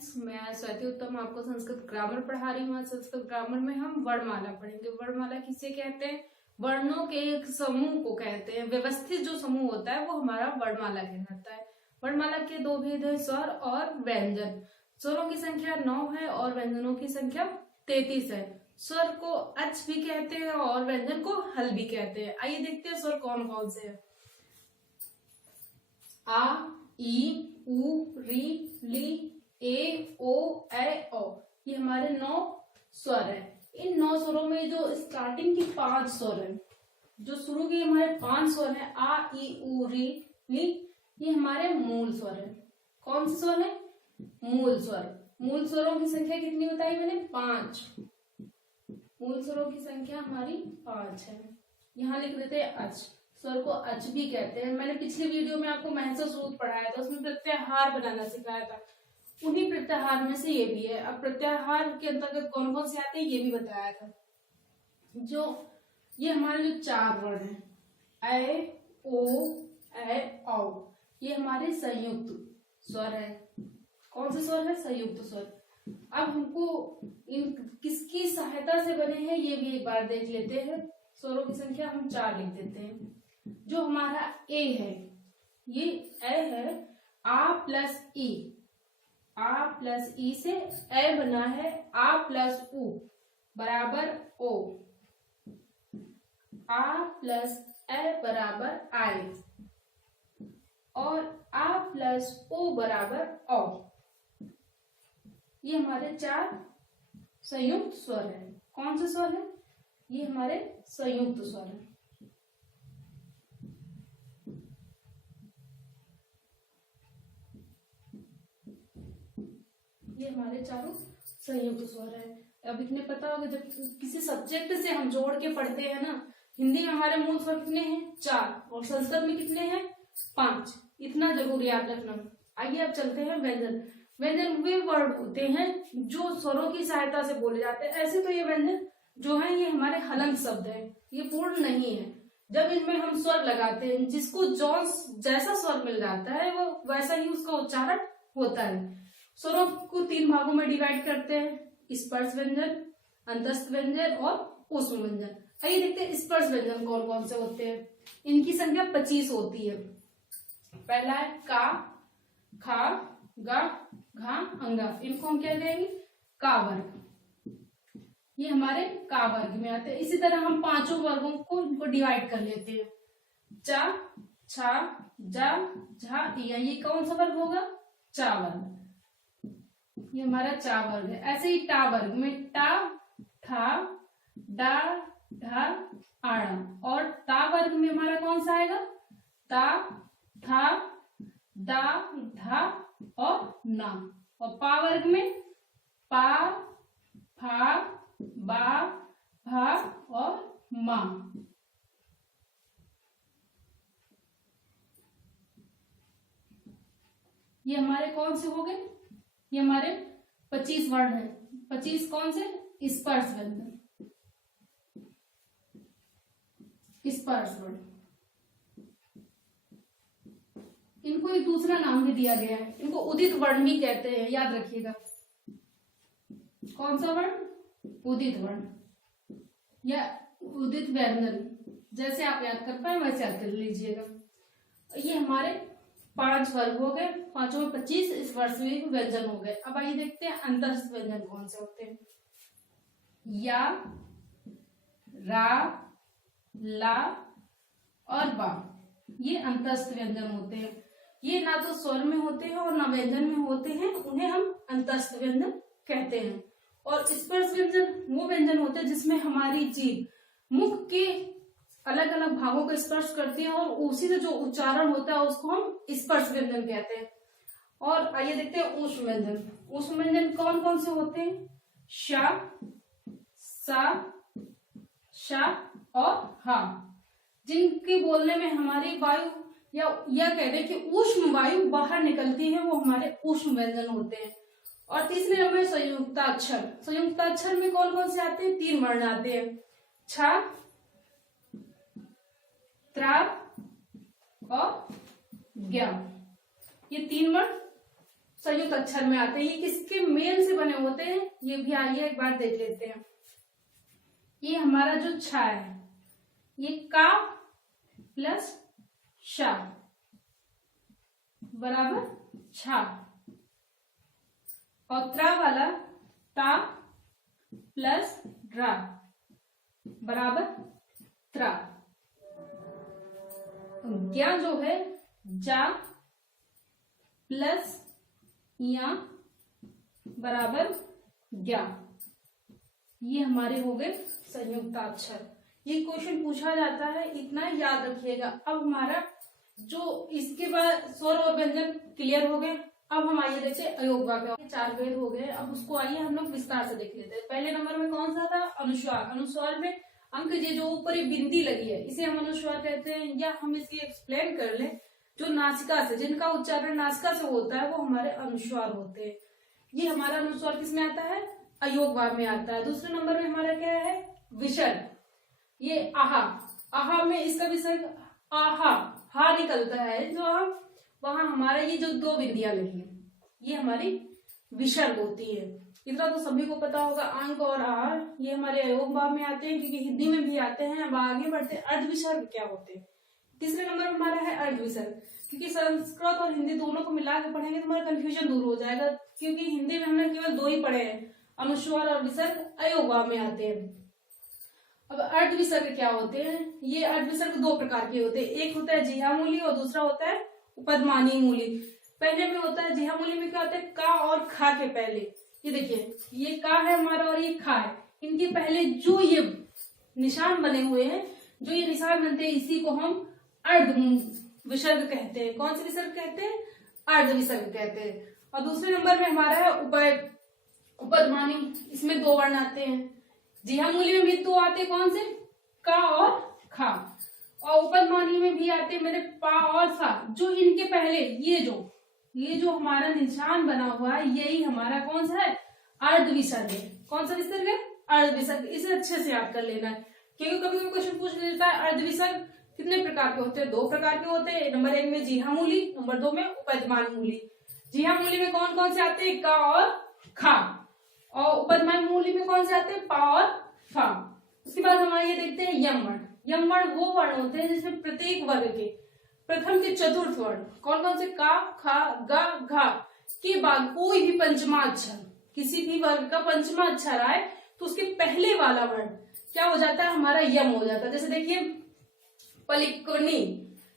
Friends, मैं स्वाति उत्तम आपको संस्कृत ग्रामर पढ़ा रही हूँ। आज संस्कृत ग्रामर में हम वर्णमाला पढ़ेंगे। वर्णमाला किसे कहते हैं? वर्णों के एक समूह को कहते हैं। व्यवस्थित जो समूह होता है वो हमारा वर्णमाला कहलाता है। वर्णमाला के दो भेद है, स्वर और व्यंजन। स्वरों की संख्या 9 है और व्यंजनों की संख्या 33 है। स्वर को अच भी कहते हैं और व्यंजन को हल भी कहते हैं। आइए देखते हैं स्वर कौन कौन से हैं। आ, ई, उ, री, ली, ए, ओ, ए, ओ, ये हमारे 9 स्वर हैं। इन 9 स्वरों में जो स्टार्टिंग की 5 स्वर हैं, जो शुरू के हमारे 5 स्वर हैं, आ, ई, उ, री, ली, ये हमारे मूल स्वर हैं। कौन से स्वर हैं? मूल स्वर। मूल स्वरों की संख्या कितनी बताई मैंने? 5। मूल स्वरों की संख्या हमारी 5 है। यहाँ लिख देते हैं अच। स्वर को अच भी कहते हैं। मैंने पिछले वीडियो में आपको महसा सूत्र पढ़ाया था, उसमें प्रत्याहार बनाना सिखाया था। उन्हीं प्रत्याहार में से ये भी है। अब प्रत्याहार के अंतर्गत कौन कौन से आते हैं ये भी बताया था। जो ये हमारे जो 4 वर्ण हैं, ए, ओ, ए, औ, ये हमारे संयुक्त स्वर है। कौन से स्वर है? संयुक्त स्वर। अब हमको इन किसकी सहायता से बने हैं ये भी एक बार देख लेते हैं। स्वरों की संख्या हम 4 लिख देते हैं। जो हमारा ए है, ये ए है, आ प्लस ई। आ प्लस ई से ए बना है। आ प्लस उ बराबर ओ। आ प्लस ए बराबर आई और आ प्लस ओ बराबर औ। ये हमारे 4 संयुक्त स्वर है। कौन से स्वर है? ये हमारे संयुक्त स्वर है। ये हमारे चारों संयुक्त स्वर है। अब इतने पता होगा, जब किसी सब्जेक्ट से हम जोड़ के पढ़ते हैं ना, हिंदी में हमारे मूल स्वर कितने हैं? 4 और संस्कृत में कितने हैं? 5। इतना जरूर याद रखना। आइए अब चलते हैं व्यंजन। व्यंजन वे वर्ड होते हैं जो स्वरों की सहायता से बोले जाते हैं। ऐसे तो ये व्यंजन जो है ये हमारे हलंत शब्द है, ये पूर्ण नहीं है। जब इनमें हम स्वर लगाते हैं, जिसको जैसा स्वर मिल जाता है वो वैसा ही उसका उच्चारण होता है। स्वरों को 3 भागों में डिवाइड करते हैं, स्पर्श व्यंजन, अंतस्थ व्यंजन और ऊष्म व्यंजन। आइए देखते हैं स्पर्श व्यंजन कौन कौन से होते हैं। इनकी संख्या 25 होती है। पहला है का, खा, गा, घा, अंगा। इनको हम क्या कहेंगे? का वर्ग। ये हमारे का वर्ग में आते हैं। इसी तरह हम 5 वर्गों को इनको डिवाइड कर लेते हैं। चा, छा, जा, झा, या। ये कौन सा वर्ग होगा? चा वर्ग। ये हमारा चा वर्ग है। ऐसे ही टा वर्ग में टा, ठा, डा, ढा, आड़ा। और ता वर्ग में हमारा कौन सा आएगा? ता, था, दा, धा और ना। और पा वर्ग में पा, फा, बा, भा और मा। ये हमारे कौन से हो गए? ये हमारे 25 वर्ण हैं। 25 कौन से? स्पर्श व्यंजन, स्पर्श वर्ण। इनको एक दूसरा नाम भी दिया गया है, इनको उदित वर्ण भी कहते हैं, याद रखिएगा। कौन सा वर्ण? उदित वर्ण या उदित व्यंजन। जैसे आप याद कर पाए वैसे याद कर लीजिएगा। ये हमारे 5 वर्ग हो गए। 5 में 25 इस वर्ष में व्यंजन हो गए। अब आइए देखते हैं अंतस्थ व्यंजन कौन से होते हैं। या, रा, ला और बा, ये अंतस्थ व्यंजन होते हैं। ये ना तो स्वर में होते हैं और ना व्यंजन में होते हैं, उन्हें हम अंतस्थ व्यंजन कहते हैं। और स्पर्श व्यंजन वो व्यंजन होते हैं जिसमें हमारी जीभ मुख के अलग अलग भागों को स्पर्श करती है और उसी से जो उच्चारण होता है उसको हम स्पर्श व्यंजन कहते हैं। और आइए देखते हैं ऊष्म व्यंजन। ऊष्म व्यंजन कौन कौन से होते हैं? शा, सा, शा और हा, जिनके बोलने में हमारी वायु या कह दें कि ऊष्म वायु बाहर निकलती है, वो हमारे ऊष्म व्यंजन होते हैं। और तीसरे नंबर संयुक्ताक्षर। संयुक्ताक्षर में कौन कौन से आते हैं? 3 वर्ण आते हैं, छा, त्रा और ज्ञा। ये 3 वर्ण संयुक्त अक्षर में आते हैं। ये किसके मेल से बने होते हैं ये भी आइए एक बार देख लेते हैं। ये हमारा जो छा है ये का प्लस शा बराबर छा, और त्रा वाला ता प्लस ड्रा बराबर त्रा। ज्ञा जो है जा प्लस या बराबर ज्ञा। ये हमारे हो गए संयुक्ताक्षर। ये क्वेश्चन पूछा जाता है, इतना याद रखिएगा। अब हमारा जो इसके बाद स्वर और व्यंजन क्लियर हो गए। अब हम आइए देखते हैं अयोग वाक्य। 4 भेद हो गए, अब उसको आइए हम लोग विस्तार से देख लेते हैं। पहले नंबर में कौन सा था? अनुस्वार। अनुस्वार में अंक ये जो ऊपर ये बिंदी लगी है इसे हम अनुस्वार कहते हैं। या हम इसकी एक्सप्लेन कर ले, जो नासिका से, जिनका उच्चारण नासिका से होता है वो हमारे अनुस्वार होते हैं। ये हमारा अनुस्वार किस में आता है? अयोग वाक्य में आता है। दूसरे नंबर में हमारा क्या है? विसर्ग। ये आहा, आहा में इसका विसर्ग आहा हा निकलता है, जो हम वहां हमारा ये जो 2 बिंदियां लगी है ये हमारी विसर्ग होती है। इतना तो सभी को पता होगा। अंक और आहार ये हमारे अयोग भाव में आते हैं, क्योंकि हिंदी में भी आते हैं। अब आगे बढ़ते हैं अर्ध विसर्ग क्या होते हैं। तीसरे नंबर में हमारा है अर्ध विसर्ग, क्योंकि संस्कृत और हिंदी दोनों को मिला के पढ़ेंगे तो हमारा कंफ्यूजन दूर हो जाएगा, क्योंकि हिंदी में हमने केवल 2 ही पढ़े हैं, अनुस्वार और विसर्ग अयोग भाव में आते हैं। अब अर्ध विसर्ग क्या होते हैं? ये अर्ध विसर्ग 2 प्रकार के होते हैं। एक होता है जिहा मूली और दूसरा होता है उपदमानी मूली। पहले में होता है जिहा मूली में क्या होता है? का और खा के पहले, ये देखिए ये का है हमारा और ये खा है, इनके पहले जो ये निशान बने हुए हैं, जो ये निशान बनते हैं इसी को हम अर्ध विसर्ग कहते हैं। कौन से विसर्ग कहते हैं? अर्ध विसर्ग कहते हैं। और दूसरे नंबर में हमारा है उपदमानी। इसमें 2 वर्ण आते हैं। जिहा मूली में भी 2 आते, कौन से? का और खा। और उपदमानी में भी आते मेरे पा और सा। जो इनके पहले ये जो हमारा निशान बना हुआ है यही हमारा कौन सा है? अर्ध विसर्ग है। कौन सा विसर्ग है? अर्ध विसर्ग। इसे अच्छे से याद कर लेना है, क्योंकि कभी कभी क्वेश्चन पूछ लेता है अर्ध विसर्ग कितने प्रकार के होते हैं? 2 प्रकार के होते हैं। नंबर 1 में जिहा मूली, नंबर 2 में उपदमान मूली। जिहा मूली में कौन कौन से आते हैं? का और खा। और उपदमान मूली में कौन से आते हैं? पा और फा। उसके बाद हम आइए देखते हैं यम वर्ण। यम वर्ण वो वर्ण होते हैं जिसमें प्रत्येक वर्ग के प्रथम के चतुर्थ वर्ण, कौन कौन से? का, खा, गा, घा के बाद कोई भी पंचमा अक्षर, किसी भी वर्ग का पंचमा अक्षर आए तो उसके पहले वाला वर्ण क्या हो जाता है? हमारा यम हो जाता है। जैसे देखिए पलिकनी,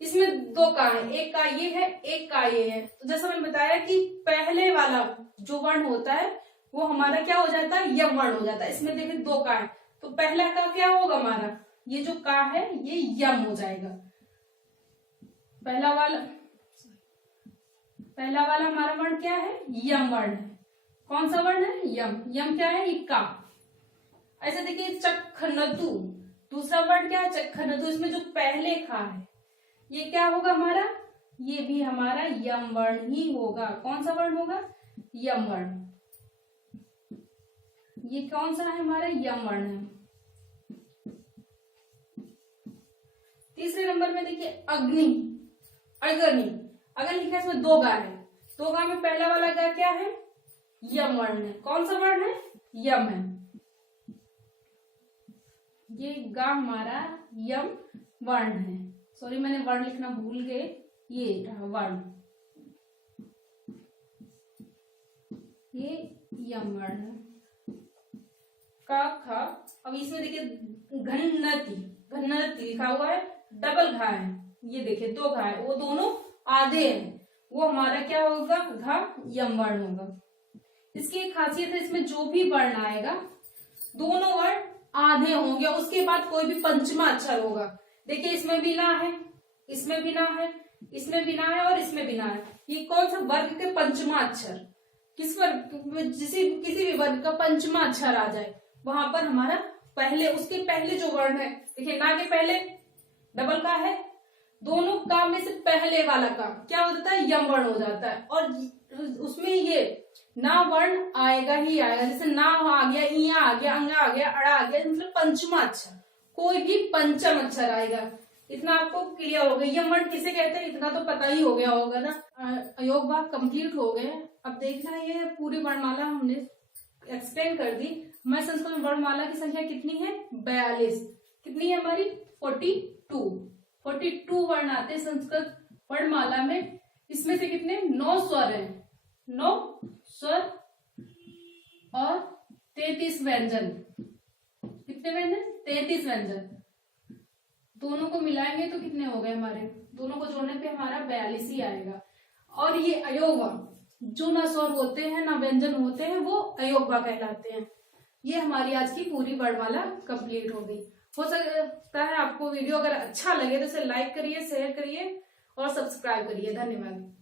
इसमें 2 का है, एक का ये है, एक का ये है। तो जैसा मैंने बताया कि पहले वाला जो वर्ण होता है वो हमारा क्या हो जाता है? यम वर्ण हो जाता है। इसमें देखिए 2 का है, तो पहला का क्या होगा हमारा? ये जो का है ये यम हो जाएगा। पहला वाला हमारा वर्ण क्या है? यम वर्ण है। कौन सा वर्ण है? यम। यम क्या है? ये का। ऐसे देखिए चखनतु, दूसरा वर्ण क्या है? चखनतु। इसमें जो पहले खा है ये क्या होगा हमारा? ये भी हमारा यम वर्ण ही होगा। कौन सा वर्ण होगा? यम वर्ण। ये कौन सा है? हमारा यम वर्ण है। तीसरे नंबर में देखिए अग्नि, अग्नि। अगर लिखा इसमें 2 गा है, 2 गा में पहला वाला गा क्या है? यम वर्ण है। कौन सा वर्ण है? यम है। ये गा हमारा यम वर्ण है। सॉरी मैंने वर्ण लिखना भूल गए, ये रहा वर्ण, ये यम वर्ण है। का खा। अब इसमें देखिए घन्नति, घन्नति लिखा हुआ है, डबल घा है। ये देखिए 2 घा है, वो दोनों आधे हैं, वो हमारा क्या होगा? घा यम वर्ण होगा। इसकी एक खासियत है, इसमें जो भी वर्ण आएगा दोनों वर्ण आधे होंगे, उसके बाद कोई भी पंचमा अक्षर होगा। देखिए इसमें भी ना है, इसमें भी ना है, इसमें भी ना है और इसमें भी ना है। ये कौन सा वर्ग के पंचमा अक्षर? किस वर्ग? किसी भी वर्ग का पंचमा अक्षर आ जाए वहां पर हमारा पहले, उसके पहले जो वर्ण है, देखिए ना के पहले डबल का है, दोनों का में से पहले वाला का क्या हो जाता है? यम वर्ण हो जाता है। और उसमें ये ना वर्ण आएगा ही आएगा। जैसे ना आ गया, इया आ गया, अंगा आ गया, अड़ा आ गया, मतलब पंचमा अक्षर, कोई भी पंचम अक्षर आएगा। इतना आपको क्लियर हो गया। यम वर्ण किसे कहते हैं इतना तो पता ही हो गया होगा ना। अयोग भाग कंप्लीट हो गए। अब देखना ये पूरी वर्णमाला हमने एक्सप्लेन कर दी। हमारे संस्कृत में वर्णमाला की संख्या कितनी है? 42। कितनी है हमारी? 42 वर्ण आते हैं संस्कृत वर्णमाला में। इसमें से कितने? 9 स्वर हैं, 9 स्वर और 33 व्यंजन। कितने व्यंजन? 33 व्यंजन। दोनों को मिलाएंगे तो कितने हो गए हमारे? दोनों को जोड़ने पे हमारा 42 ही आएगा। और ये अयोगवा, जो ना स्वर होते हैं ना व्यंजन होते हैं, वो अयोगवा कहलाते हैं। ये हमारी आज की पूरी वर्णमाला कंप्लीट हो गई। हो सकता है आपको वीडियो अगर अच्छा लगे तो इसे लाइक करिए, शेयर करिए और सब्सक्राइब करिए। धन्यवाद।